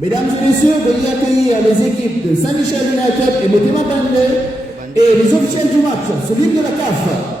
Mesdames et messieurs, veuillez accueillir les équipes de Saint-Michel United et Motema Bandé et les officiels du match, celui de la CAF.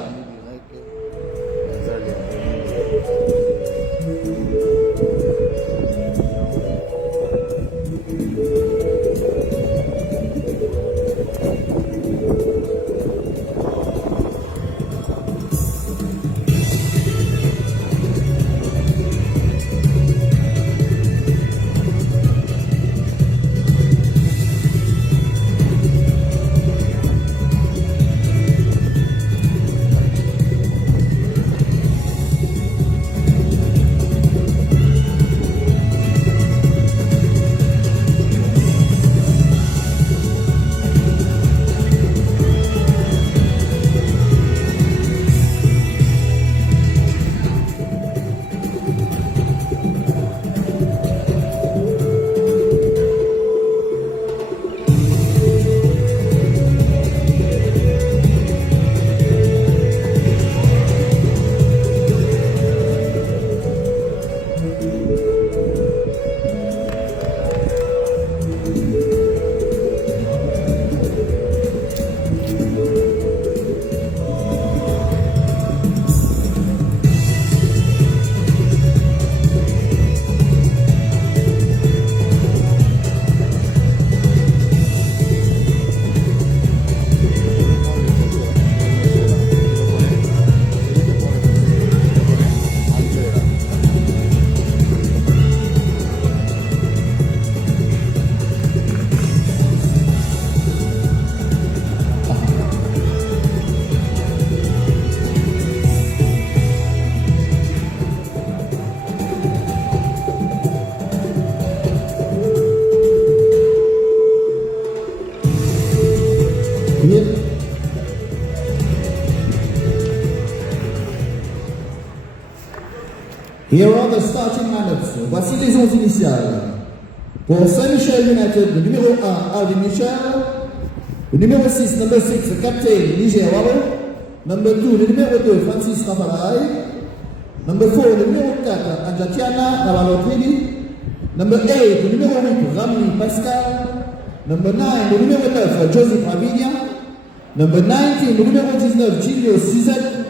Here are the starting lineups. Voici les 11 initiales. Pour Saint-Michel United, le numéro 1, Alvin Michel. Le numéro 6, number 6, the captain, Niger Wabo. Number 2, le numéro 2, Francis Rafalai. Number 4, le numéro 4, Adjatiana Navalotrini. Number 8, le numéro 8, Ramli Pascal. Number 9, le numéro 9, Joseph Ravinia. Number 19, le numéro 19, Gilio Suzette.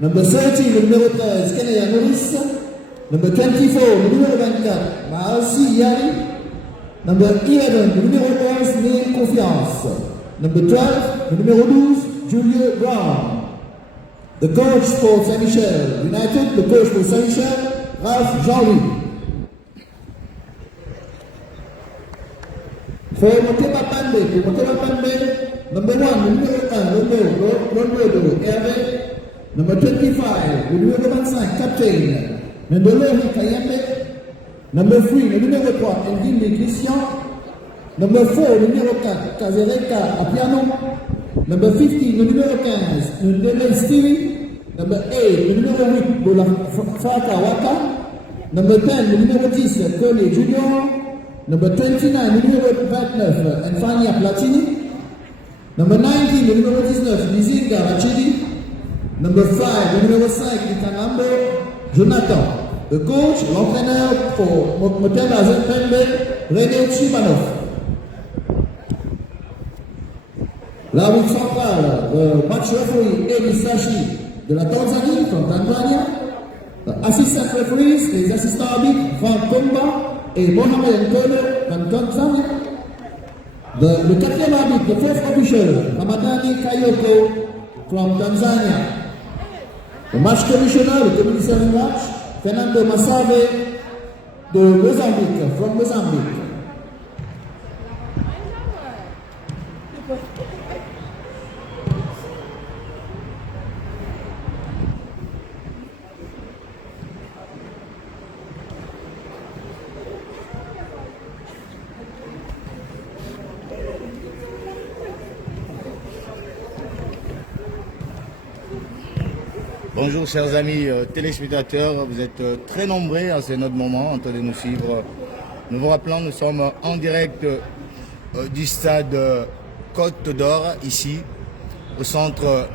Number 13, le numéro 13, Kenaya Norris. Number 24, le numéro 24, Mahalsi Yari. Number 11, le numéro 11, Neil Confiance. Number 12, le numéro 12, Julio Brown. The coach for Saint-Michel United, the coach for Saint-Michel, Ralph Jean-Louis. For Motema Bandé, number 1, le numéro 1, Rondo Hervé. Number 25, le numéro 25, captain, Ndolo Kayembe. Number 3, le numéro 3, Ndimbe Christian. Number 4, le numéro 4, Kazereka Apiano. Number 15, le numéro 15, Ndele Stevie. Number 8, le numéro 8, Bola Faka Waka. Number 10, le numéro 10, Kone Junior. Number 29, le numéro 29, Enfania Platini. Number 19, le numéro 19, Nizinga Rachidi. Number 5, le numéro 5, Itanambo, Jonathan. The coach, l'entraîneur pour Motema Bandé, René Chibanov. L'arbitre central, le match referee, Eli Sashi de la Tanzanie, from Tanzania. The assistant referees, les assistants arbitres, Frank Komba et Mohamed Nkolo, from Tanzania. Le quatrième arbitre, the fourth official, Ramadani Kayoko, from Tanzania. Le match commissioner, le commissaire du match, Fernando Massave de Mozambique, from Mozambique. Bonjour chers amis téléspectateurs, vous êtes très nombreux à ce notre moment en train de nous suivre. Nous vous rappelons, nous sommes en direct du stade Côte d'Or, ici, au centre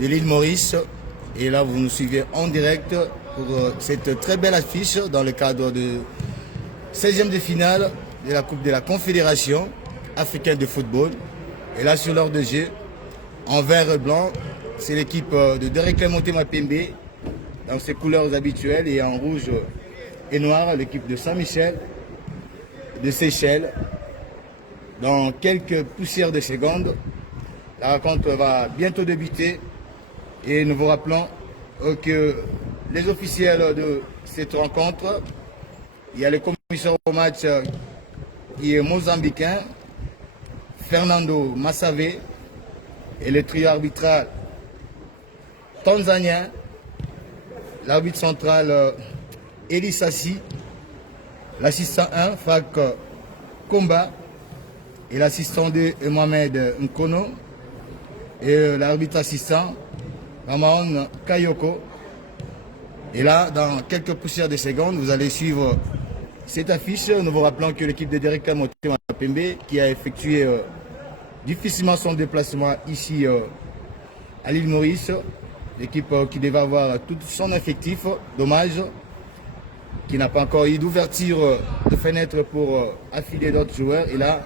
de l'île Maurice. Et là, vous nous suivez en direct pour cette très belle affiche dans le cadre de 16e de finale de la Coupe de la Confédération africaine de football. Et là, sur l'ordre de jeu, en vert et blanc, c'est l'équipe de Derek Clémenté Mapembe, dans ses couleurs habituelles, et en rouge et noir, l'équipe de Saint-Michel, de Seychelles. Dans quelques poussières de secondes, la rencontre va bientôt débuter. Et nous vous rappelons que les officiels de cette rencontre, il y a le commissaire au match qui est mozambicain, Fernando Massave, et le trio arbitral tanzanien, l'arbitre central Eli Sassi, l'assistant 1 Fak Komba, et l'assistant 2 Mohamed Nkono, et l'arbitre assistant Ramaon Kayoko. Et là, dans quelques poussières de secondes, vous allez suivre cette affiche. Nous vous rappelons que l'équipe de Derek Clémenté Mapembe, qui a effectué difficilement son déplacement ici à l'île Maurice, l'équipe qui devait avoir tout son effectif, dommage, qui n'a pas encore eu d'ouverture de fenêtre pour affiler d'autres joueurs. Et là,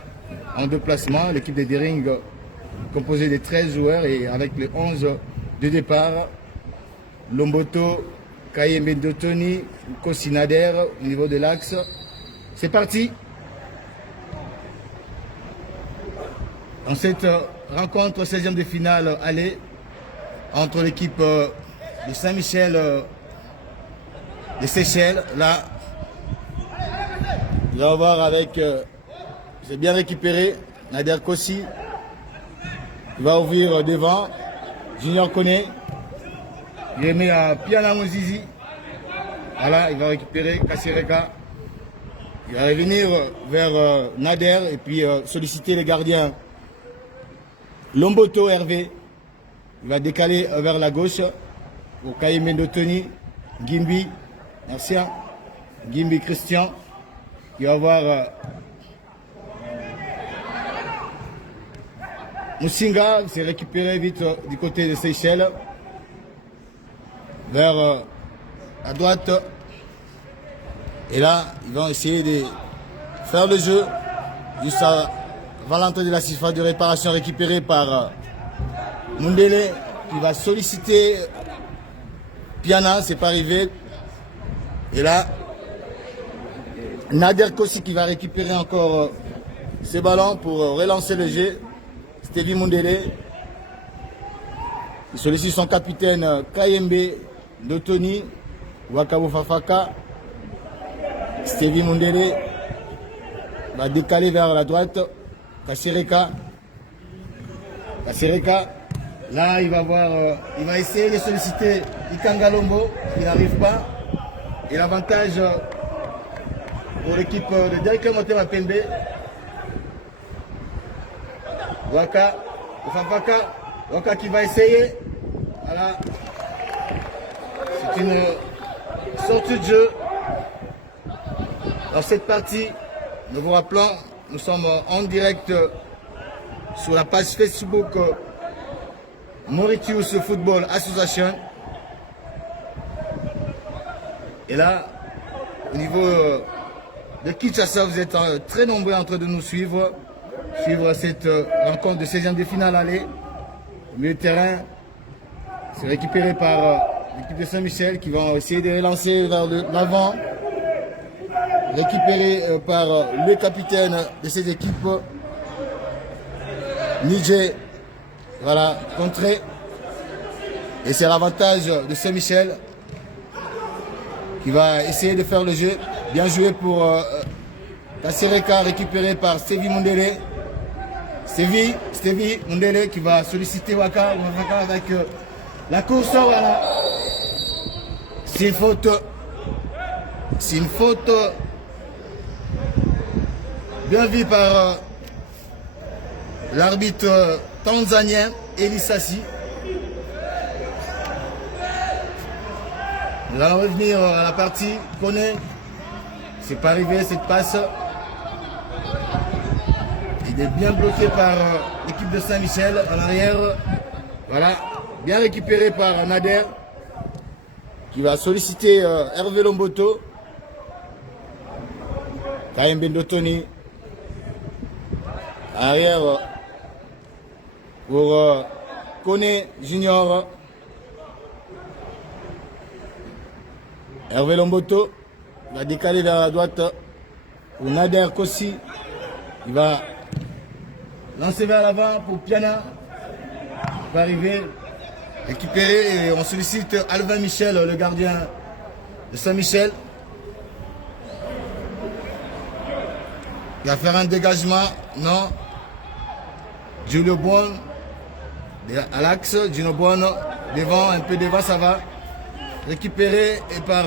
en déplacement, l'équipe de Dering, composée de 13 joueurs, et avec les 11 de départ, Lomboto, Kayembe Ndotoni, Kosinader au niveau de l'axe. C'est parti. Dans cette rencontre 16e de finale aller entre l'équipe de Saint-Michel de Seychelles, là, on va voir avec, c'est bien récupéré, Nader Kossi, il va ouvrir devant, Junior Kone, il met à Piana Mozizi, voilà, il va récupérer Kassireka, il va revenir vers Nader et puis solliciter les gardiens Lomboto Hervé, il va décaler vers la gauche pour Kayembe Ndotoni, Gimbi, merci, Gimbi Christian, qui va voir Moussinga, s'est récupéré vite du côté de Seychelles, vers à droite. Et là, ils vont essayer de faire le jeu juste avant l'entrée de la surface de réparation récupérée par Mundele, qui va solliciter Piana, c'est pas arrivé. Et là, Nader Kossi qui va récupérer encore ce ballon pour relancer le jeu. Stevie Mundele, il sollicite son capitaine Kayembe Ndotoni, Wakabo Fafaka. Stevie Mundele va décaler vers la droite. Kassireka. Là, il va voir, il va essayer de solliciter Ikanga Lombo, qui n'arrive pas. Et l'avantage pour l'équipe de Derek Clémenté Mapembe. Waka qui va essayer. Voilà. C'est une sortie de jeu. Dans cette partie, nous vous rappelons, nous sommes en direct sur la page Facebook Mauritius Football Association. Et là, au niveau de Kinshasa, vous êtes très nombreux en train de nous suivre cette rencontre de 16e de finale aller. Au milieu de terrain, c'est récupéré par l'équipe de Saint-Michel qui va essayer de relancer vers l'avant. Récupéré par le capitaine de cette équipe, Niger. Voilà, contré. Et c'est l'avantage de Saint-Michel qui va essayer de faire le jeu. Bien joué pour Kassireka, récupéré par Stevie Mundele. Stevie Mundele qui va solliciter Waka avec la course. Voilà. C'est une faute. C'est une faute bien vue par l'arbitre tanzanien Eli Sassi. On va revenir à la partie. Connaît. C'est pas arrivé cette passe. Il est bien bloqué par l'équipe de Saint-Michel en arrière. Voilà. Bien récupéré par Nader qui va solliciter Hervé Lomboto. Kayembendo Tony. Arrière pour Kone Junior. Hervé Lomboto va décaler vers la droite pour Nader Kossi. Il va lancer vers l'avant pour Piana. Il va arriver, récupérer et on sollicite Alvin Michel, le gardien de Saint-Michel. Il va faire un dégagement, non. Julio Bon à l'axe, Gino Bon devant, un peu devant, ça va. Récupéré et par...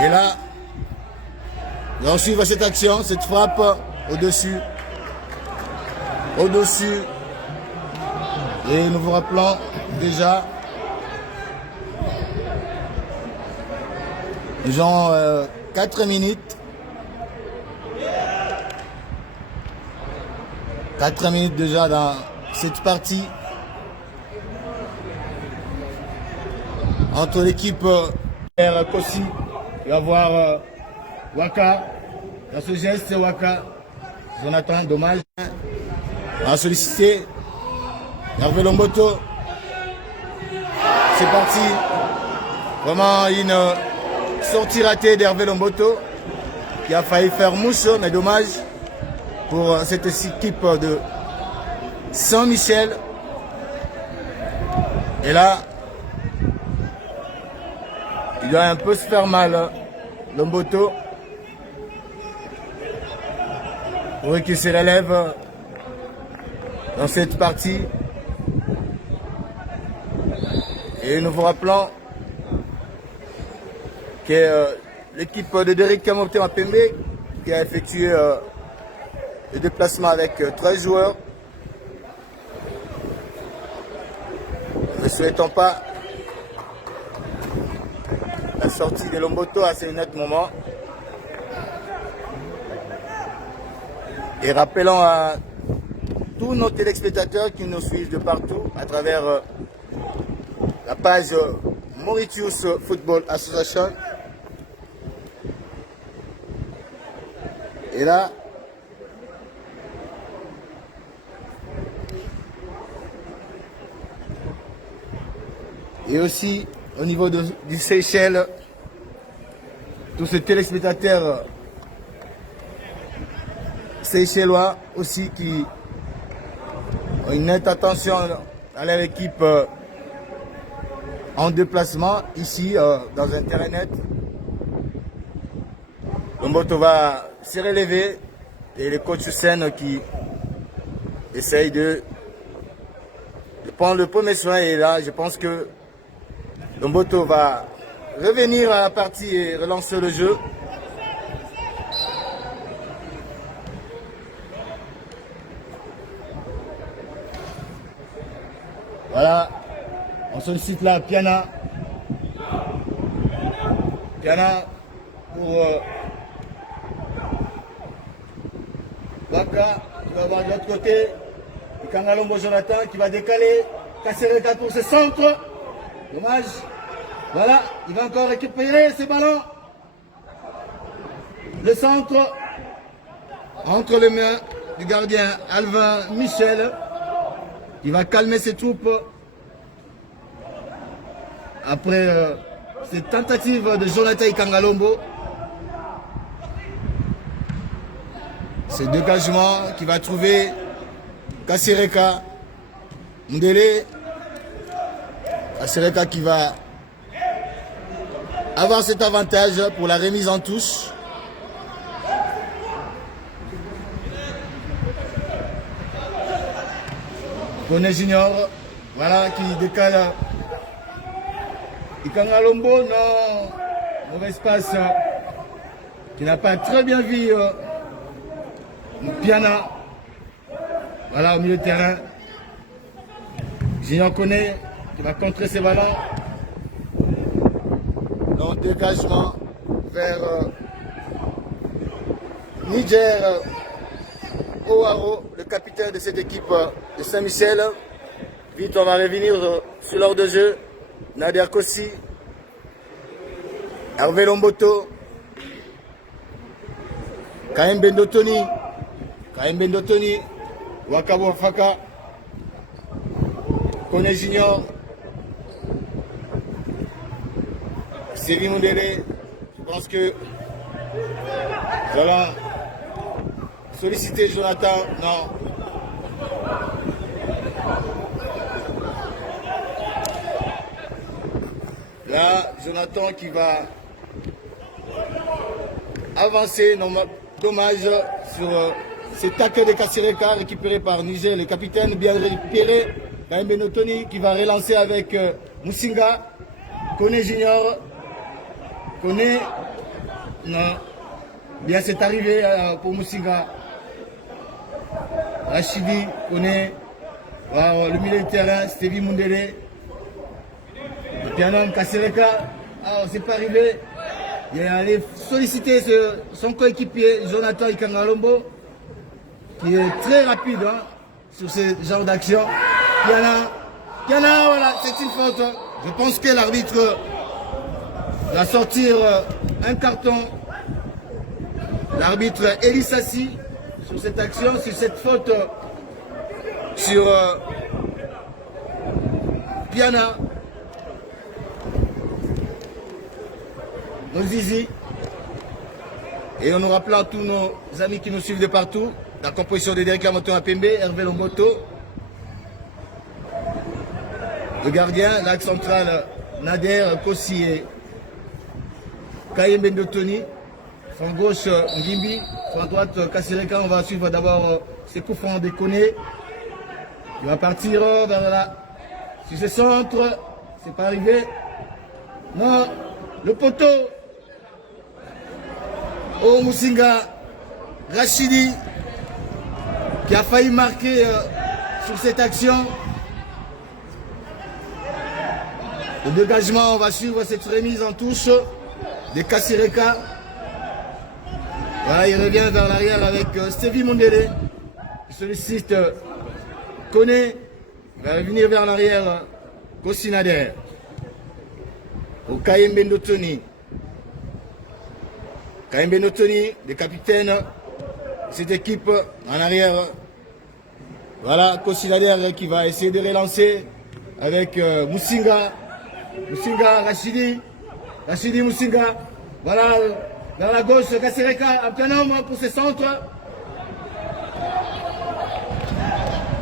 et là, il va suivre cette action, cette frappe au-dessus. Au-dessus. Et nous vous rappelons déjà, nous avons 4 minutes. 4 minutes déjà dans cette partie. Entre l'équipe Kossi, il va voir Waka. Dans ce geste, c'est Waka. Jonathan, dommage. On va solliciter Hervé Lomboto. C'est parti. Vraiment une sortie ratée d'Hervé Lomboto qui a failli faire mouche, mais dommage pour cette équipe de Saint-Michel. Et là, il doit un peu se faire mal, Lomboto, pour qu'il se relève dans cette partie. Et nous vous rappelons que l'équipe de Derrick Kamopté Mapembe qui a effectué le déplacement avec 13 joueurs. Ne souhaitons pas la sortie de Lomboto à ce net moment. Et rappelons à tous nos téléspectateurs qui nous suivent de partout à travers la page Mauritius Football Association. Et là, et aussi au niveau du Seychelles, tous ces téléspectateurs seychellois aussi qui ont une nette attention à leur équipe en déplacement ici dans un terrain net. Lomboto va se relever et le coach Hussein qui essaye de prendre le premier soin. Et là, je pense que Lomboto va revenir à la partie et relancer le jeu. Voilà, on sollicite là Piana. Piana pour Waka, qui va voir de l'autre côté. Kangalombo Jonathan qui va décaler. Kassereka pour ce centre. Dommage. Voilà, il va encore récupérer ce ballon. Le centre entre les mains du gardien Alvin Michel. Il va calmer ses troupes après cette tentative de Jonathan Kangalombo. Ce dégagement qui va trouver Kassereka Ndele. Kassereka qui va avoir cet avantage pour la remise en touche. Kone Junior, voilà, qui décale. Ikangalombo, non, mauvais passe, qui n'a pas très bien vu Piana, voilà, au milieu de terrain. Junior Kone, qui va contrer ses ballons. Donc, dégagement vers Niger Oaro, le capitaine de cette équipe de Saint-Michel. Vite, on va revenir sur l'ordre de jeu. Nader Kossi, Hervé Lomboto, Kaembe Ndotoni. Kaembe Ndotoni. Waka Wafaka. Kone Junior. Sévi Mondele. Je pense que nous allons solliciter Jonathan. Non. Là, Jonathan qui va avancer, dommage, sur cet tacle de Kassireka récupéré par Niger, le capitaine, bien récupéré. Kaembe Ndotoni qui va relancer avec Musinga. Kone Junior. Kone. Non. Bien, c'est arrivé pour Musinga. Rachidi, Kone. Le milieu de terrain, Sévi Mondele. Pianom, Kassireka. Ah, c'est pas arrivé. Il est allé solliciter son coéquipier, Jonathan Ikangalombo, qui est très rapide sur ce genre d'action. Piana, voilà, c'est une faute. Je pense que l'arbitre va sortir un carton. L'arbitre Elissassi sur cette action, sur cette faute sur Piana. Nos zizi. Et on nous rappelant tous nos amis qui nous suivent de partout. La composition de Derek Lamoton Apembe, Hervé Lomboto. Le gardien, l'axe central, Nader Kossi et Kaembe Ndotoni. Flanc gauche, Ngimbi. Flanc droite, Kassireka. On va suivre d'abord ses coups francs de Kone. Il va partir vers là. Sur ce centre, c'est pas arrivé. Non, le poteau. Oh, Musinga, Rachidi, qui a failli marquer sur cette action. Le dégagement, on va suivre cette remise en touche de Kassireka. Voilà, il revient vers l'arrière avec Sévi Mondele. Il sollicite Kone. Il va revenir vers l'arrière Kossi Nader. Au Kaembe Ndotoni. Kaembe Ndotoni, le capitaine de cette équipe en arrière. Voilà, Kossi Nader qui va essayer de relancer avec Musinga. Musinga, Rachidi. Rachidi, Musinga. Voilà, vers la gauche, Kassireka, Abkanam pour ce centre.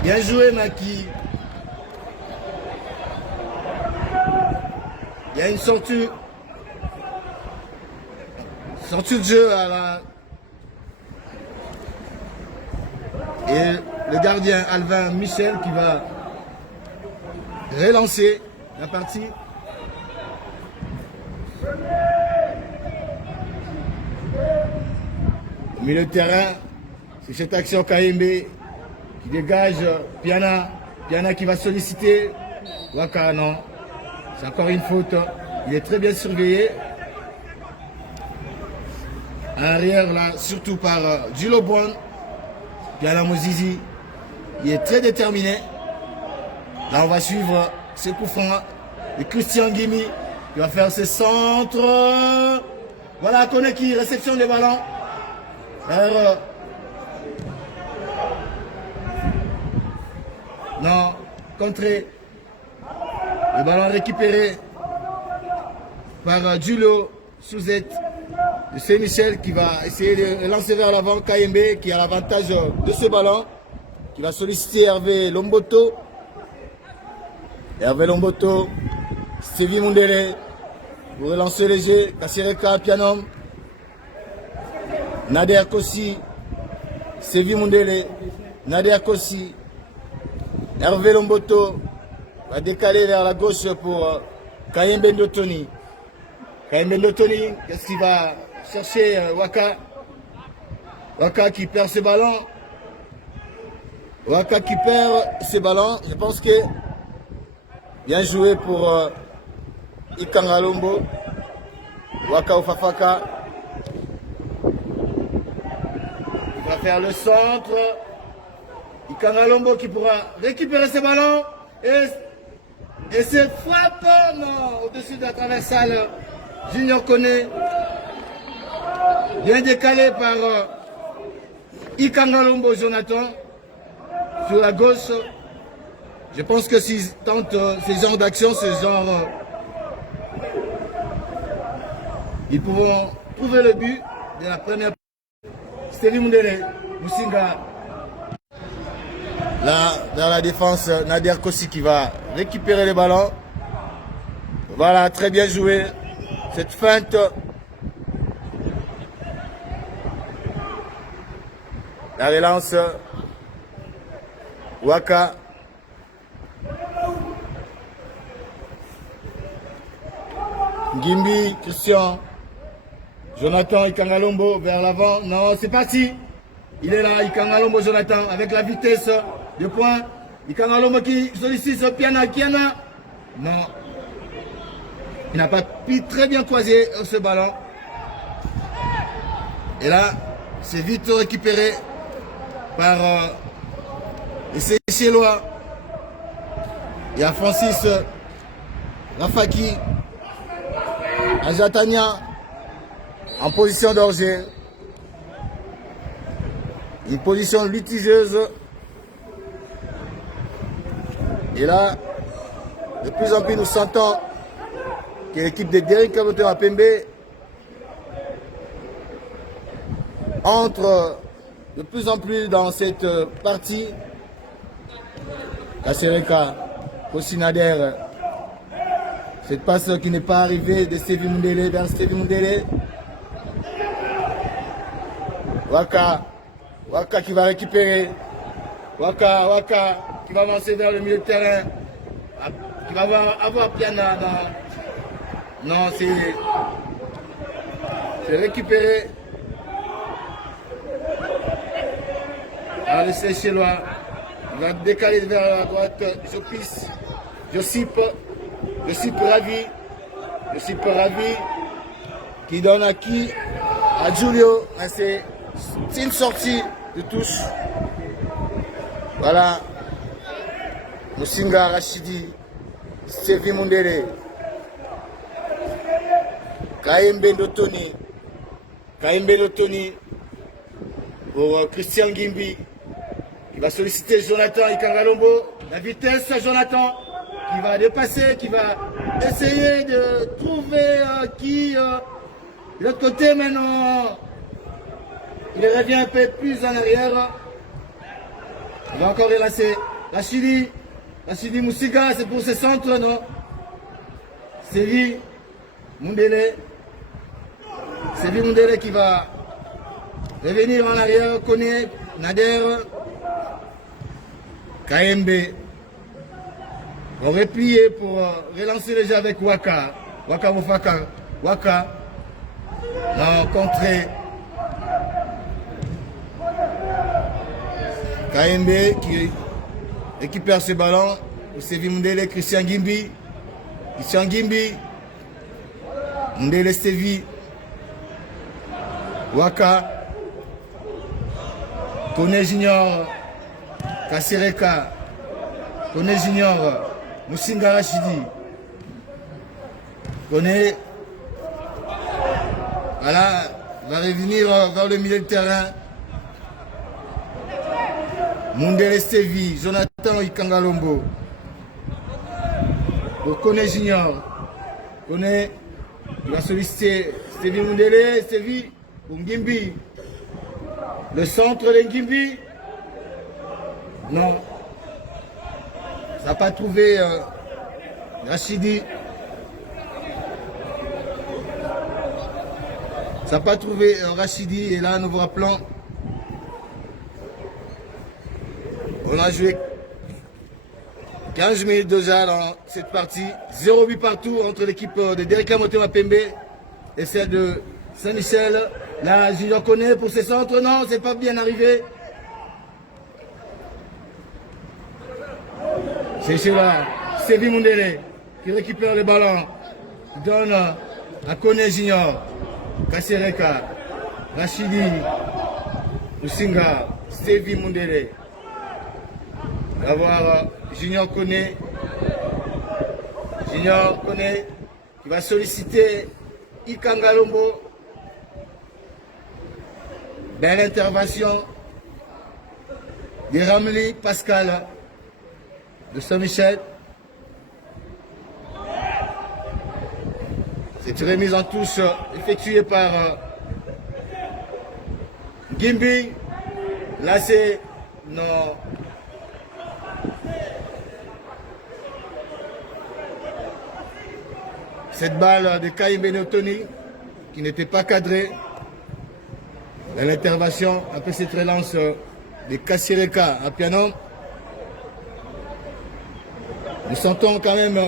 Bien joué, Maki. Il y a une sortie de jeu à la... Et le gardien Alvin Michel qui va relancer la partie. Au milieu de terrain, c'est cette action Kaembe qui dégage Piana. Piana qui va solliciter Waka, non. C'est encore une faute. Il est très bien surveillé. En arrière, là, surtout par Djilo Bon. Piana Mozizi. Il est très déterminé. Là, on va suivre ce coup franc de Christian Ngimi. Il va faire ses centres. Voilà, Kone qui réceptionne les ballons. Alors, non, contré. Le ballon récupéré par Djilo Souzette de Saint-Michel qui va essayer de lancer vers l'avant. Kaembe qui a l'avantage de ce ballon, qui va solliciter Hervé Lomboto. Hervé Lomboto, Sévi Mondele pour relancer les jeux. Kassireka, Pianom. Nader Kossi, Sévi Mondele, Nader Kossi, Hervé Lomboto va décaler vers la gauche pour Kaembe Ndotoni. Kaembe Ndotoni, qu'est-ce qu'il va chercher Waka? Waka qui perd ce ballon. Waka qui perd ce ballon. Je pense que bien joué pour Ikangalombo. Waka Ofafaka. Il va faire le centre. Ikangalombo qui pourra récupérer ce ballon. Et c'est frappe au-dessus de la traversale. Junior Kone. Bien décalé par Ikangalombo Jonathan sur la gauche. Je pense que s'ils tentent ce genre d'action, ils pourront trouver le but de la première. Stevie Mundele, Musinga. Là, dans la défense, Nader Kossi qui va récupérer le ballon. Voilà, très bien joué. Cette feinte. La relance. Waka. Ngimbi, Christian. Jonathan Ikangalombo vers l'avant. Non, c'est parti. Il est là, Ikangalombo Jonathan, avec la vitesse de poing. Ikangalombo qui sollicite Piana. Non. Il n'a pas pu très bien croiser ce ballon. Et là, c'est vite récupéré par les Seychellois. Il y a Francis Rafaki, Ajatania en position d'orger. Une position litigieuse. Et là, de plus en plus nous sentons que l'équipe de Derrick Kamoto Mapembe entre de plus en plus dans cette partie. Kasereka, Kosinader, cette passe qui n'est pas arrivée de Stevie Mundele vers Stevie Mundele. Waka qui va récupérer. Waka qui va avancer vers le milieu de terrain. Qui va avoir Piana dans... Non, c'est récupéré. Alors le Seychellois, il va décaler vers la droite. Josip Ravi. Qui donne à qui? À Giulio. C'est une sortie de touche. Voilà. Musinga Rachidi. Stevie Mundele. Kaembe Notoni pour Christian Ngimbi qui va solliciter Jonathan Ikangalombo. La vitesse Jonathan qui va dépasser, qui va essayer de trouver qui de l'autre côté maintenant. Il revient un peu plus en arrière. Il va encore relancer Rachidi Moussiga, c'est pour ses centres, non? Stevie Mundele qui va revenir en arrière, connaît Nader, KMB. On replier pour relancer le jeu avec Waka. Waka. Non, contré. KMB qui récupère ce ballon. Stevie Mundele, Christian Ngimbi. Mundele Stevie. Waka. Kone Junior. Kasereka. Kone Junior. Musinga Rachidi. Kone. Voilà. Va revenir vers le milieu de terrain. Mundele Stevie. Jonathan Ikangalombo. Pour Kone Junior. Kone. Il va solliciter Stevie Mundele. Stevie. Pour Ngimbi. Le centre de Ngimbi. Non. Ça n'a pas trouvé Rachidi. Ça n'a pas trouvé Rachidi. Et là, nous vous rappelons. On a joué 15 minutes déjà dans cette partie. 0 but partout entre l'équipe de Derrick Kamoto Mapembe et celle de Saint-Michel. Là, Junior connaît pour ses centres. Non, c'est pas bien arrivé. C'est là, Stevie Mundele qui récupère le ballon. Qui donne à Kone Junior. Kasereka. Rachidi. Musinga. Stevie Mundele. On va voir Junior Kone. Qui va solliciter Ikangalombo. Belle intervention de Ramli Pascal de Saint-Michel. C'est une remise en touche effectuée par Gimbi. Là c'est non. Cette balle de Kaïm Benotoni qui n'était pas cadrée. Dans l'intervention, après cette relance de Kassireka à piano. Nous sentons quand même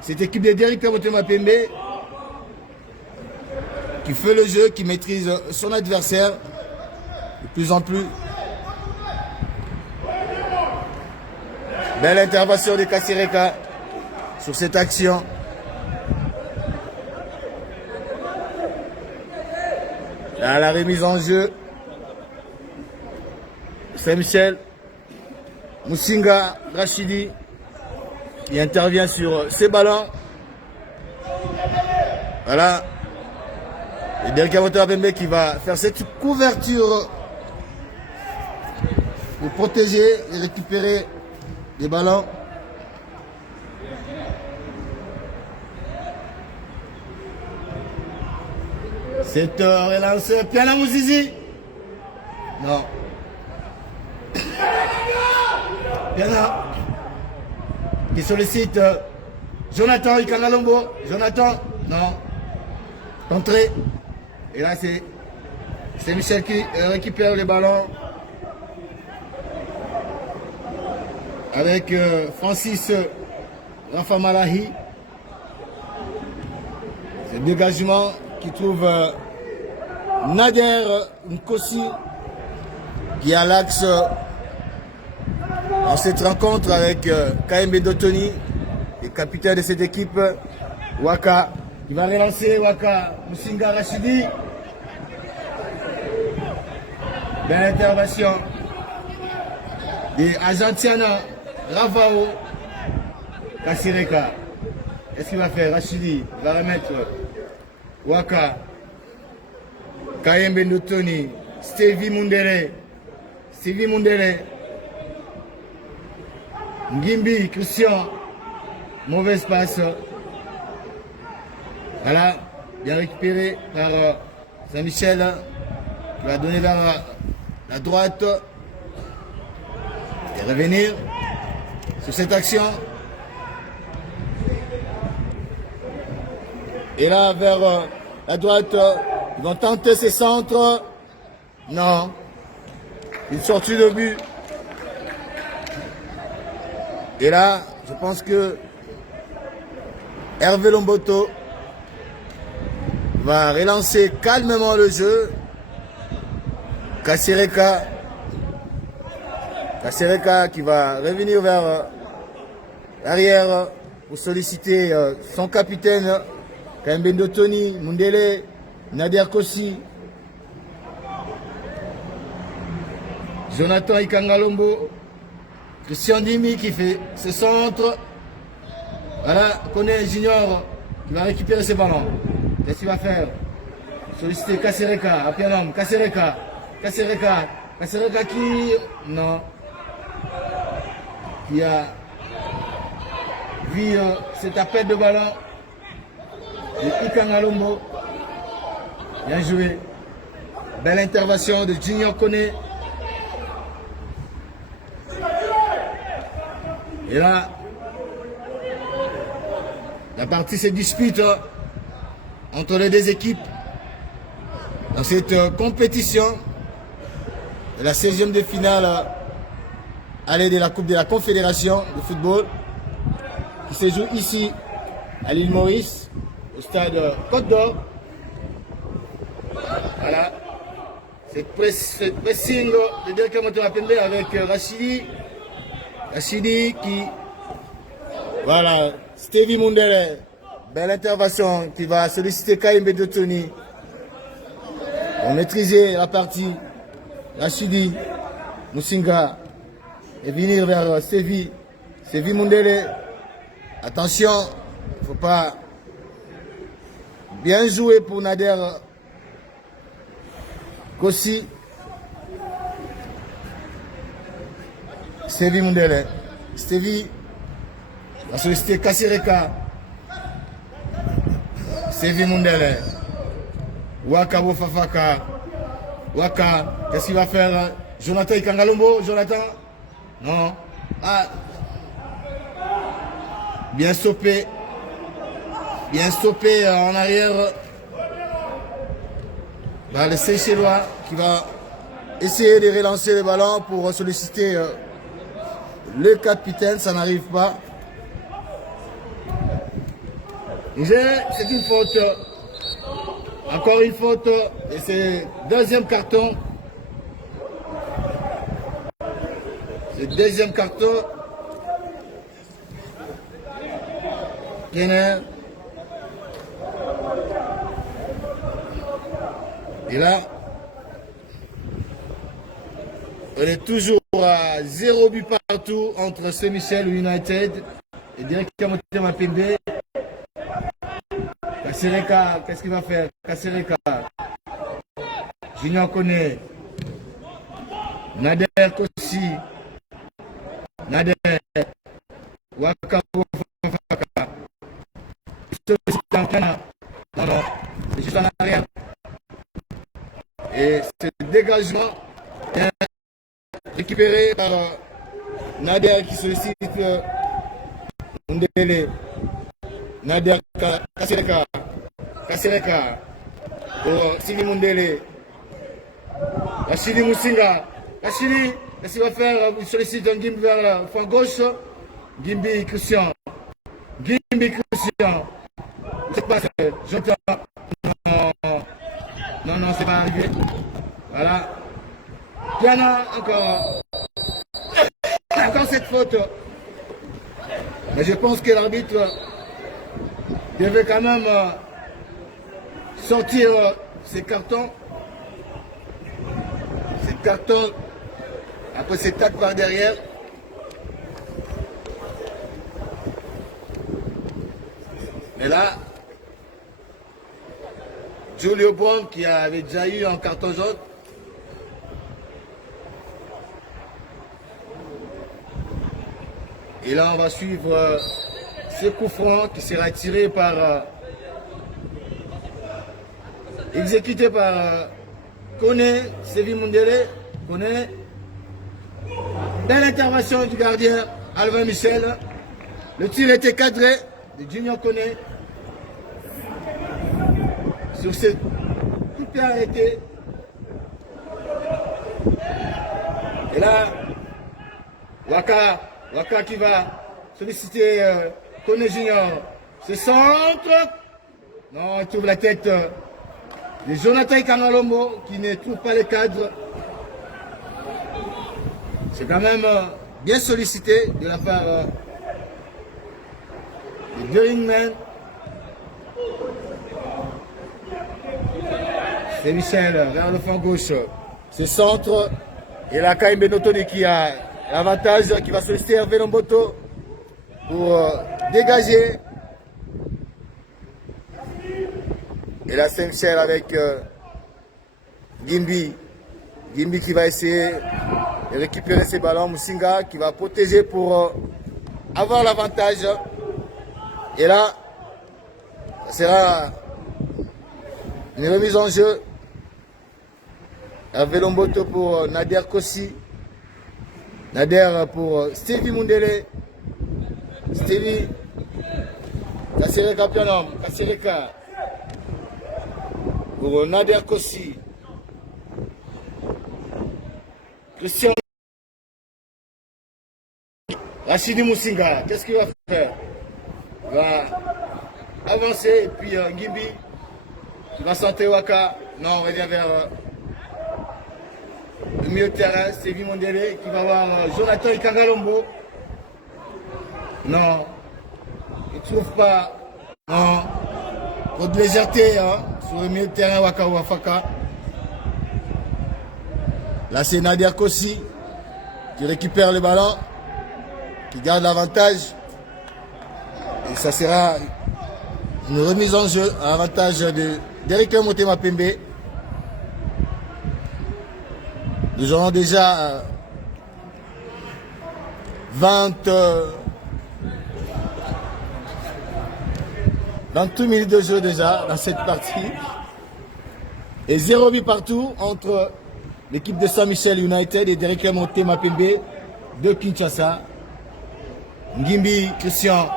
cette équipe de Derrick Motema Pembe qui fait le jeu, qui maîtrise son adversaire de plus en plus. Belle intervention de Kassireka sur cette action. Là, la remise en jeu. Saint-Michel. Musinga Rachidi qui intervient sur ces ballons. Voilà. Et Derrick Motema qui va faire cette couverture pour protéger et récupérer les ballons. Cette relance, Piana Mouzizi. Non. Piana qui sollicite Jonathan Ikangalombo. Jonathan, non. Entrée. Et là c'est Michel qui récupère les ballons. Avec Francis Rafamalahi. C'est le dégagement qui trouve Nader Nkosi qui a l'axe dans cette rencontre avec KMB Dotoni, le capitaine de cette équipe. Waka qui va relancer, Waka Musinga Rachidi. Belle intervention de Argentiana Ravao Kassireka. Qu'est-ce qu'il va faire? Rachidi va remettre Waka, Kayembe Nutoni, Stevie Mundere, Ngimbi, Christian, mauvaise passe. Voilà, bien récupéré par Saint-Michel, qui va donner vers la droite et revenir sur cette action. Et là, vers la droite, ils vont tenter ces centres. Non. Une sortie de but. Et là, je pense que Hervé Lomboto va relancer calmement le jeu. Kassireka qui va revenir vers l'arrière pour solliciter son capitaine. Kambendo Tony, Mundele, Nader Kossi, Jonathan Ikangalombo, Christian Dimi qui fait ce centre. Voilà, connaît Junior qui va récupérer ses ballons. Qu'est-ce qu'il va faire? Solliciter Kassireka, à Pianom, Kassireka qui... Non. Qui a vu cet appel de ballon. Et Ikangalombo, bien joué. Belle intervention de Junior Kone. Et là, la partie se dispute entre les deux équipes dans cette compétition de la 16e de finale aller de la Coupe de la Confédération de football qui se joue ici à l'île Maurice, au stade Côte d'Or. Voilà. C'est pressing de Derrick Motema Pembe avec Rachidi qui... Voilà. Stevie Mundele. Belle intervention qui va solliciter Kayembe Dotoni pour maîtriser la partie. Rachidi, Musinga et venir vers Stevie Mundele. Attention, il ne faut pas... Bien joué pour Nader Kossi. Stevie Mundele. Stevie va solliciter Kassireka. Stevie Mundele. Waka Wofafaka. Waka, qu'est-ce qu'il va faire? Jonathan Ikangalombo, Jonathan? Non. Ah. Bien stoppé. Bien stoppé en arrière. Bah, le Seychellois qui va essayer de relancer le ballon pour solliciter le capitaine. Ça n'arrive pas. C'est une faute. Encore une faute. Et c'est deuxième carton. Le deuxième carton. Kenner. Et là, on est toujours à 0 but partout entre Saint-Michel ou United et directement Mapembe. Kassireka, qu'est-ce qu'il va faire? Kassireka. Junior Kone. Nader Kossi. Nader. Waka Wofafaka. Non, non. C'est juste en arrière. Et ce dégagement est récupéré par Nader qui sollicite Mundele. Nader Kassireka. Kassireka. Pour Sili Mundele. Rachidi Moussinga. Rachidi, qu'est-ce qu'il va faire? Il sollicite un Gimbi vers la flanc gauche. Gimbi Christian. Gimbi Christian. C'est pas ça. J'entends. Non, non, c'est pas arrivé. Voilà. Piana, encore. Encore cette faute. Mais je pense que l'arbitre devait quand même sortir ses cartons. Ces cartons, après ces tacs par derrière. Et là, Julio Brown qui avait déjà eu un carton jaune. Et là, on va suivre ce coup franc qui sera tiré par... exécuté par Kone, Stevie Mundele. Kone. Belle intervention du gardien Alvin Michel. Le tir était cadré de Junior Kone. Sur ce coup de pied arrêté. Et là, Waka qui va solliciter Kone Junior. Ce centre. Non, il trouve la tête de Jonathan Ikangalombo qui ne trouve pas les cadres. C'est quand même bien sollicité de la part de Duringman. C'est Michel vers le flanc gauche. Ce centre. Et là, Kaimbe Notoni qui a l'avantage, qui va solliciter Hervé Lomboto pour dégager. Et là, Saint-Michel avec Gimbi. Gimbi qui va essayer de récupérer ses ballons. Moussinga qui va protéger pour avoir l'avantage. Et là, ça sera une remise en jeu. Hervé Lomboto pour Nader Kossi. Nader pour Stevie Mundele. Stevie. Kassireka Pianom. Kassireka. Pour Nader Kossi. Christian. Rachidi Moussinga. Qu'est-ce qu'il va faire? Il va avancer. Et puis Ngimbi. Il va sentir Waka. Non, on revient vers le milieu de terrain. Stevie Mundele qui va voir Jonathan Ikangalombo. Non. Il ne trouve pas. Non. Trop de légèreté hein, sur le milieu de terrain Waka Wafaka. Là c'est Nader Kossi qui récupère le ballon, qui garde l'avantage. Et ça sera une remise en jeu à l'avantage d'Eric Motema Pembe. Nous aurons déjà 28 minutes de jeu déjà dans cette partie. Et 0 but partout entre l'équipe de Saint-Michel United et Derek Monté Mapembe de Kinshasa. Ngimbi Christian.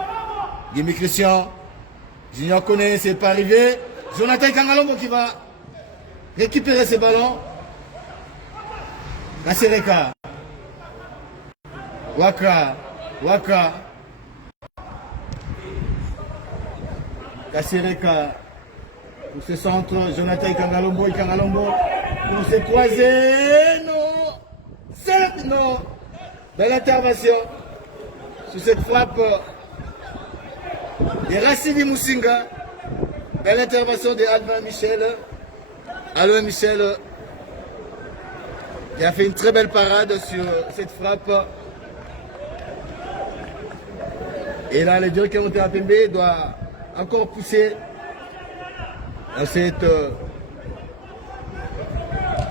Junior Kone, c'est pas arrivé. Jonathan Kangalombo qui va récupérer ce ballon. Kasereka. Waka. Kasereka. Pour ce centre, Jonathan Kangalombo pour se croiser. Non. Belle intervention. Sur cette frappe de Racini Moussinga. Belle intervention de Albin Michel. Qui a fait une très belle parade sur cette frappe. Et là, le directeur Monté Mapembe doit encore pousser dans cette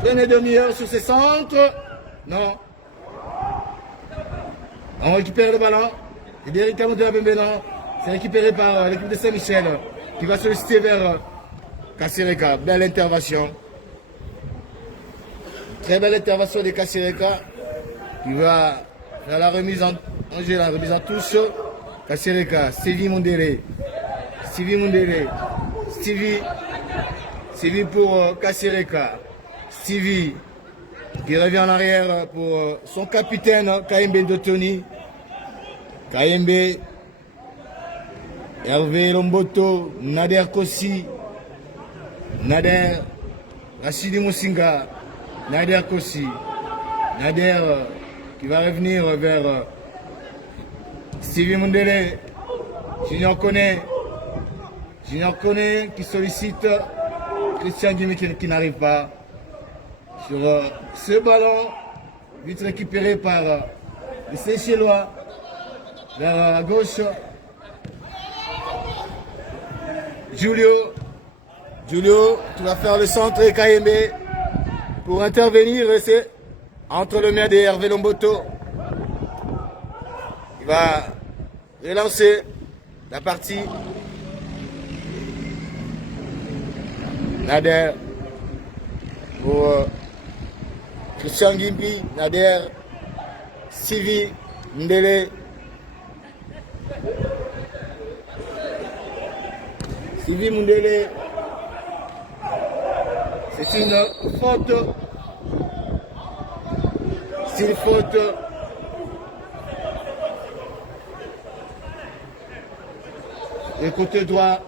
première demi-heure sur ces centres. Non. On récupère le ballon. Et directeur Monté Mapembe, non. C'est récupéré par l'équipe de Saint-Michel qui va solliciter vers Kasereka. Belle intervention. Très belle intervention de Kasereka qui va faire la remise en jeu, la remise en touche. Kasereka, Stevie Mundele. Stevie pour Kasereka. Stevie qui revient en arrière pour son capitaine Kayembe Dotoni. Kayembe, Hervé Lomboto, Nader Kossi, Rachidi Moussinga, Nader Kossi, qui va revenir vers Stevie Mundele, Junior Kone qui sollicite Christian Guimi qui n'arrive pas sur ce ballon, vite récupéré par les Seychellois vers la gauche. Julio qui va faire le centre et Kayembe pour intervenir. C'est entre le main de Hervé Lomboto. Il va relancer la partie. Nader pour Christian Gimbi. Nader, Stevie Mundele. Stevie Mundele. C'est une faute. C'est une faute. Le côté droit.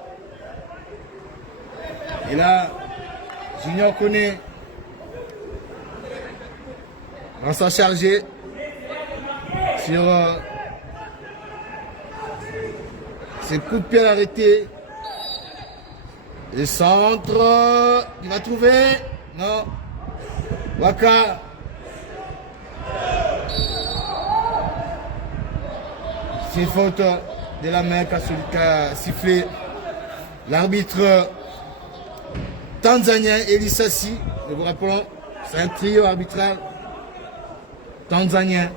Et là, Junior Kone va s'en charger sur ces coups de pied arrêtés. Le centre, il va trouver. Non. Waka. C'est une faute de la main qu'a sifflé l'arbitre tanzanien Elisassi. Nous vous rappelons, c'est un trio arbitral tanzanien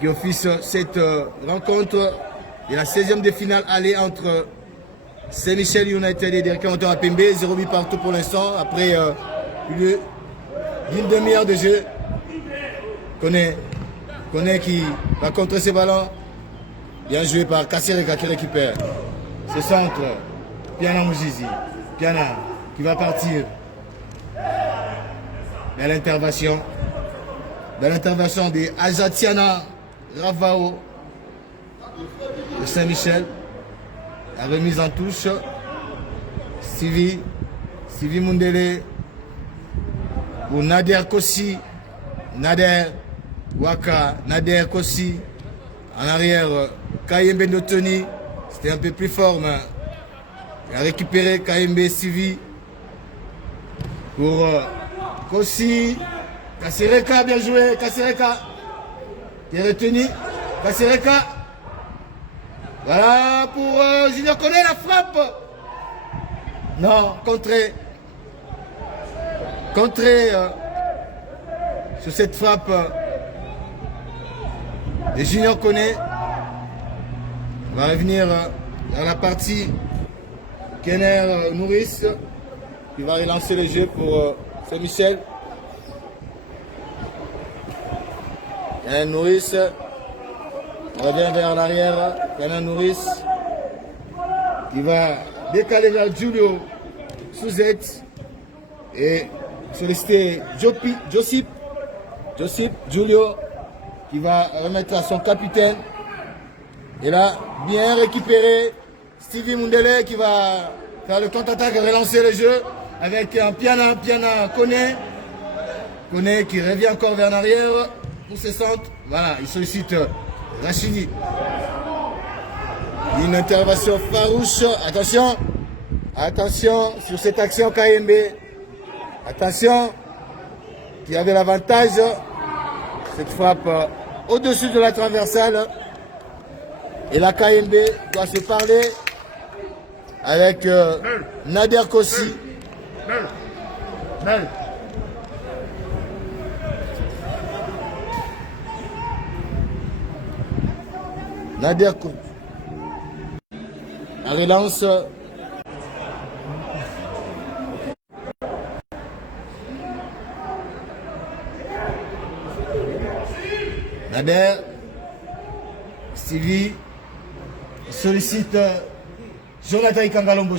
qui officie cette rencontre de la 16e de finale aller entre Saint-Michel United et Derek Monté Mapembe. 0 but partout pour l'instant après plus d'une demi-heure de jeu. Kone qui va contrer ce ballon. Bien joué par Kasereka qui récupère ce centre. Piana Mouzizi. Piana qui va partir. Belle intervention de Ajatiana Ravao de Saint-Michel. La remise en touche. Stevie Mundele pour Nader Kossi. Nader Kossi. En arrière, Kayembe Notoni. C'était un peu plus fort, mais il a récupéré Kayembe Stevie pour Kossi. Kasereka, bien joué. Kasereka qui est retenu. Kasereka. Voilà pour Junior Kone, la frappe. Non, contré sur cette frappe Et Junior Koné va revenir dans la partie Kenner Nourrice qui va relancer le jeu pour Saint-Michel. Kenner Nourrice revient vers l'arrière. Kenner Nourrice qui va décaler vers Julio Suzette et solliciter Josip Julio qui va remettre à son capitaine. Et là, bien récupéré, Stevie Mundele qui va faire le contre-attaque et relancer le jeu avec un Piana Koné qui revient encore vers l'arrière pour ses centres. Voilà, il sollicite Rachidi. Une intervention farouche. Attention sur cette action KMB. Attention, qui avait l'avantage. Cette frappe au-dessus de la transversale. Et la KMB doit se parler avec Nader Kossi. Nader Kossi. La relance. Nader, Stevie sollicite Jonathan Ikangalombo.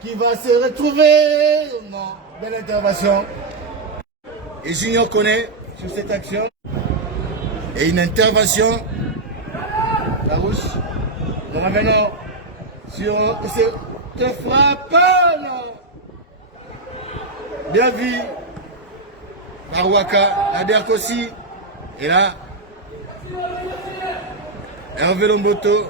Qui va se retrouver. Non, belle intervention. Et Junior Koné sur cette action. Et une intervention. Farouche. Nous revenons sur cette frappe. Non. Bien vu. Marouaka, Nader Kossi. Et là, Hervé Lomboto.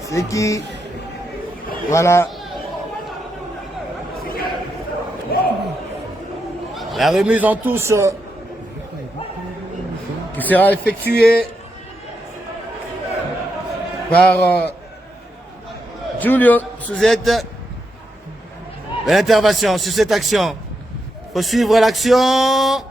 C'est qui? Voilà. La remise en touche qui sera effectuée par Julio Suzette. L'intervention sur cette action. Il faut suivre l'action.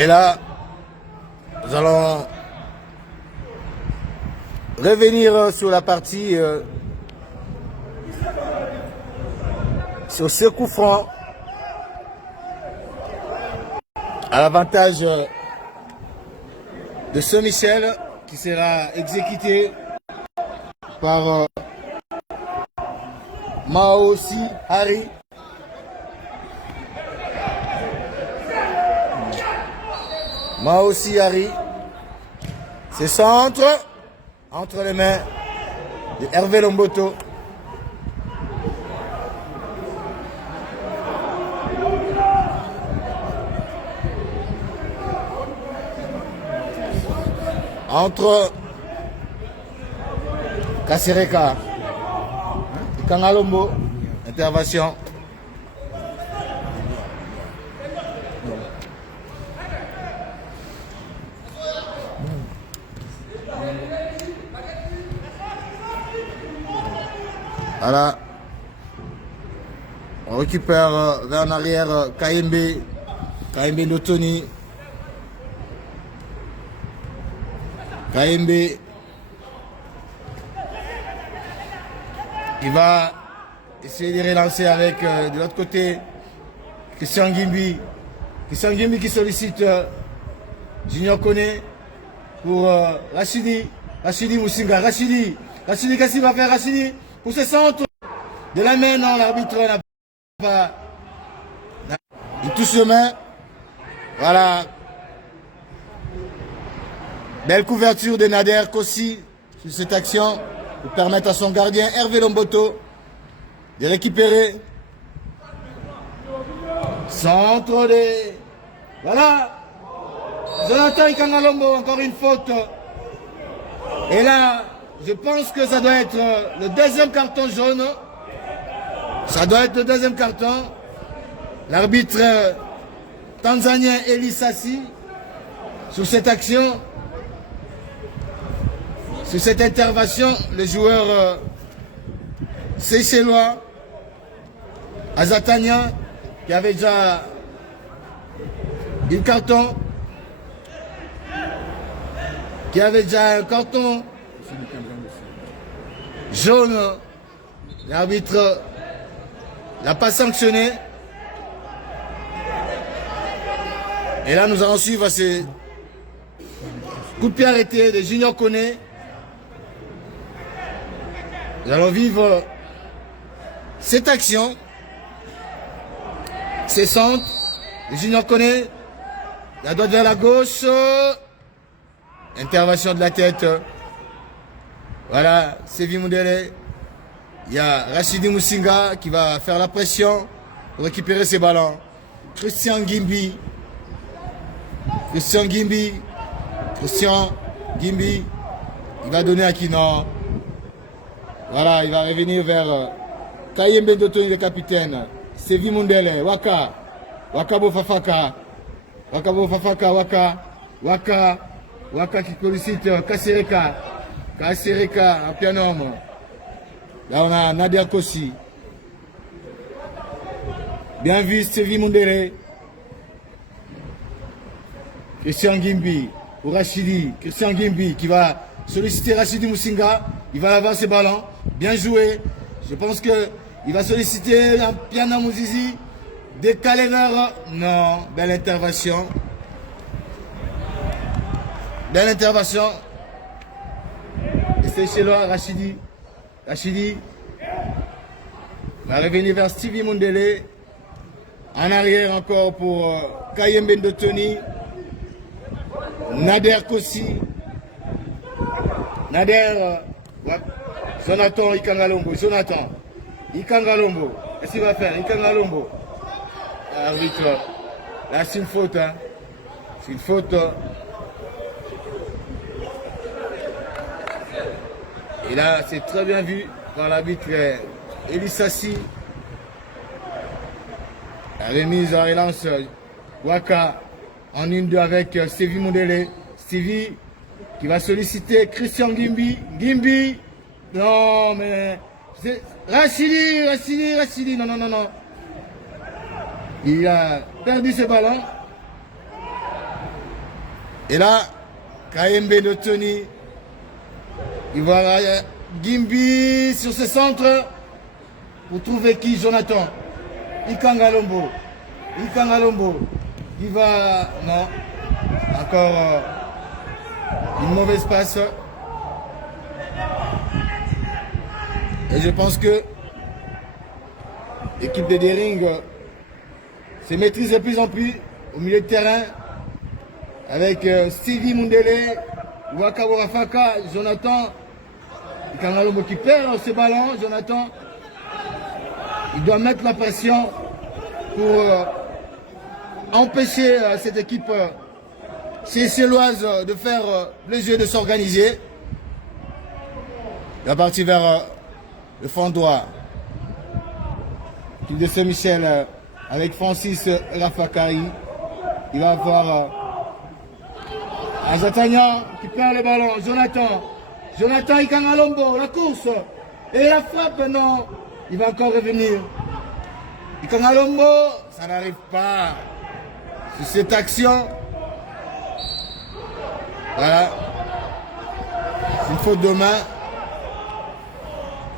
Et là, nous allons revenir sur la partie, sur ce coup franc, à l'avantage de Saint-Michel, qui sera exécuté par Maossi Harry. Maossi Harry, c'est centre entre les mains de Hervé Lomboto. Entre Kasereka et Kangalombo, intervention. Voilà. On récupère vers en arrière KMB Lotoni. KMB qui va essayer de relancer avec de l'autre côté Christian Gimbi. Christian Gimbi qui sollicite Junior Koné pour Rachidi Moussinga. Rachidi, qu'est-ce qu'il va faire Rachidi pour ce centre de la main? Non, l'arbitre n'a pas. Il touche le main. Voilà. Belle couverture de Nader Kossi sur cette action pour permettre à son gardien Hervé Lomboto de récupérer. Centre de... Voilà. Jonathan Ikangalombo, encore une faute. Et là, je pense que ça doit être le deuxième carton jaune. Ça doit être le deuxième carton. L'arbitre tanzanien Eli Sassi, sur cette action, sur cette intervention, le joueur Seychellois, Azatania, qui avait déjà un carton, un carton jaune. L'arbitre n'a pas sanctionné. Et là, nous allons suivre ces coups de pied arrêtés de Junior Koné. Nous allons vivre cette action. C'est centre. Junior Koné. La droite vers la gauche. Intervention de la tête. Voilà, Sévi Mundele. Il y a Rachidi Moussinga qui va faire la pression pour récupérer ses ballons. Christian Gimbi, il va donner à Kino. Voilà, il va revenir vers Kayembe Dotoni, le capitaine. Sévi Mundele, Waka Bofafaka, Waka qui sollicite Kasereka en pianome. Là on a Nader Kossi. Bien vu Sévi Mundele. Christian Gimbi pour Rachidi. Christian Gimbi qui va solliciter Rachidi Moussinga. Il va avoir ses ballons. Bien joué. Je pense qu'il va solliciter un Piana Mouzizi. Décalé vers... Non. Belle intervention. Belle intervention. Et c'est chez là Rachidi. Rachidi va revenir vers Stevie Mundele. En arrière encore pour Kayembe Ndotoni. Nader Kossi. Nader. Jonathan Ikangalombo. Qu'est-ce qu'il va faire? Ikangalombo. Arbitre. Là, c'est une faute. Hein. C'est une faute. Et là, c'est très bien vu par l'arbitre Eli Sassi. La remise en relance. Waka en 1-2 avec Sévi Mundele. Stevie qui va solliciter Christian Gimbi. Gimbi. Non, mais... Rachidi. Non. Il a perdu ce ballon. Et là, Kayembe Dotoni. Il va Gimbi sur ce centre. Pour trouver qui? Jonathan. Ikangalombo. Il va... Non. Encore une mauvaise passe. Et je pense que l'équipe de Dering se maîtrise de plus en plus au milieu de terrain avec Stevie Mundele, Waka Borafaka, Jonathan Ikangalombo qui perd ce ballon. Jonathan, il doit mettre la pression pour empêcher cette équipe seychelloise de faire le jeu, de s'organiser. Il va partir vers le fond droit. L'équipe de Saint-Michel avec Francis Rafakari. Il va avoir Azatania qui perd le ballon. Jonathan Ikangalombo, la course. Et la frappe, non. Il va encore revenir. Ikangalombo, ça n'arrive pas. Sur cette action. Voilà. C'est une faute de main.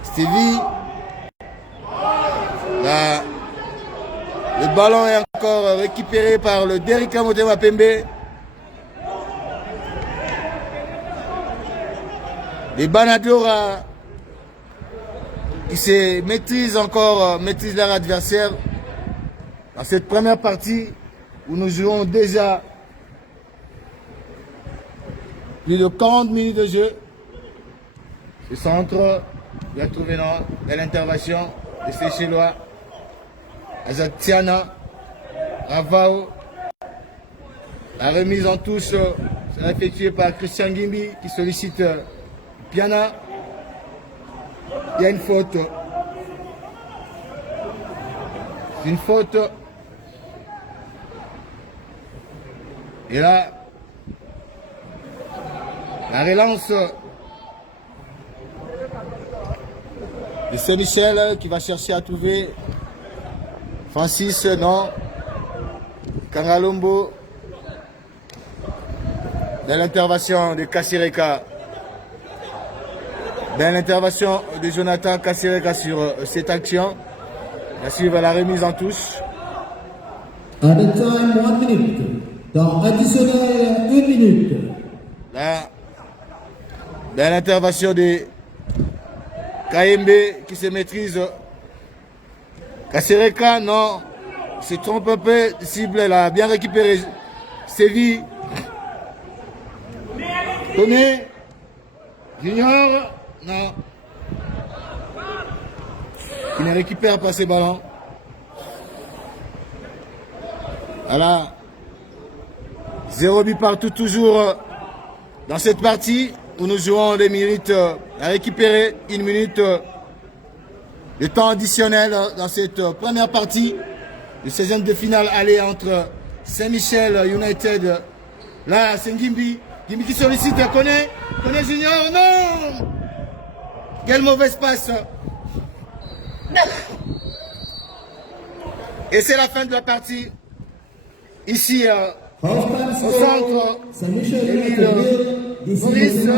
Stevie. Là. Le ballon est encore récupéré par le Derrick Motema Pembe. Les Banadora qui se maîtrisent encore, maîtrisent leur adversaire. Dans cette première partie où nous jouons déjà plus de 40 minutes de jeu. Ce centre, il a trouvé l'intervention de Seychellois. Azatiana, Ravao. La remise en touche sera effectuée par Christian Gimbi qui sollicite Piana. Il y a une faute. Une faute. Et là, la relance de Saint-Michel qui va chercher à trouver Francis, non. Kangalombo. Belle intervention de Kassireka. Belle intervention de Jonathan Kassireka sur cette action. La suivre la remise en touche. Added time 1 minute. Dans additionnel 1 minute. Là, belle intervention de KMB qui se maîtrise. Kassireka, non, se trompe un peu, cible, elle a bien récupéré. Séville. Tony. Junior, non. Qui ne récupère pas ses ballons. Voilà. 0 but partout toujours dans cette partie où nous jouons des minutes à récupérer, 1 minute de temps additionnel dans cette première partie du 16e de finale aller entre Saint-Michel United. Là, c'est Ngimbi. Ngimbi qui sollicite, connaît Junior, non! Quelle mauvaise passe! Et c'est la fin de la partie. Ici, au centre, Émile Maurice,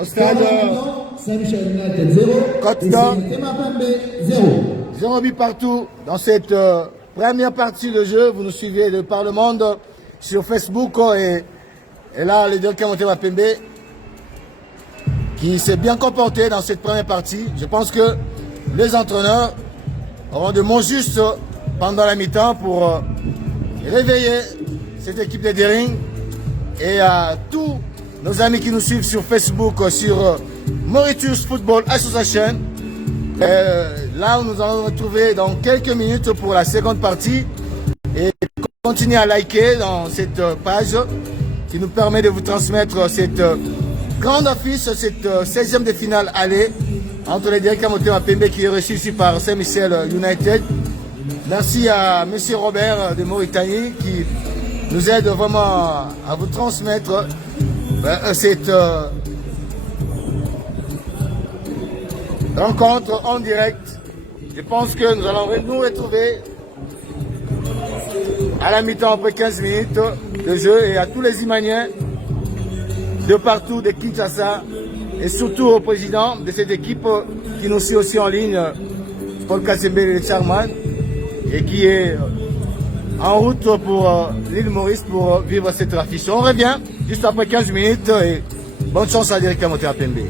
au stade Cotta. 0 but partout dans cette première partie de jeu. Vous nous suivez de par le monde sur Facebook et là, le directeur Motema Pembe qui s'est bien comporté dans cette première partie. Je pense que les entraîneurs auront de mots justes pendant la mi-temps pour réveiller cette équipe de Dering et à tous nos amis qui nous suivent sur Facebook, sur Mauritius Football Association. Là où nous allons nous retrouver dans quelques minutes pour la seconde partie et continuez à liker dans cette page qui nous permet de vous transmettre cette grande affiche, cette 16e de finale aller entre les directeurs Motema Pembe qui est reçu ici par Saint-Michel United. Merci à M. Robert de Mauritanie qui nous aide vraiment à vous transmettre cette rencontre en direct. Je pense que nous allons nous retrouver à la mi-temps après 15 minutes de jeu et à tous les Imaniens de partout, de Kinshasa et surtout au président de cette équipe qui nous suit aussi en ligne, Paul Kassembe le Charman, et qui est en route pour l'île Maurice pour vivre cette affiche. On revient juste après 15 minutes et bonne chance à Derek Motema Pembe.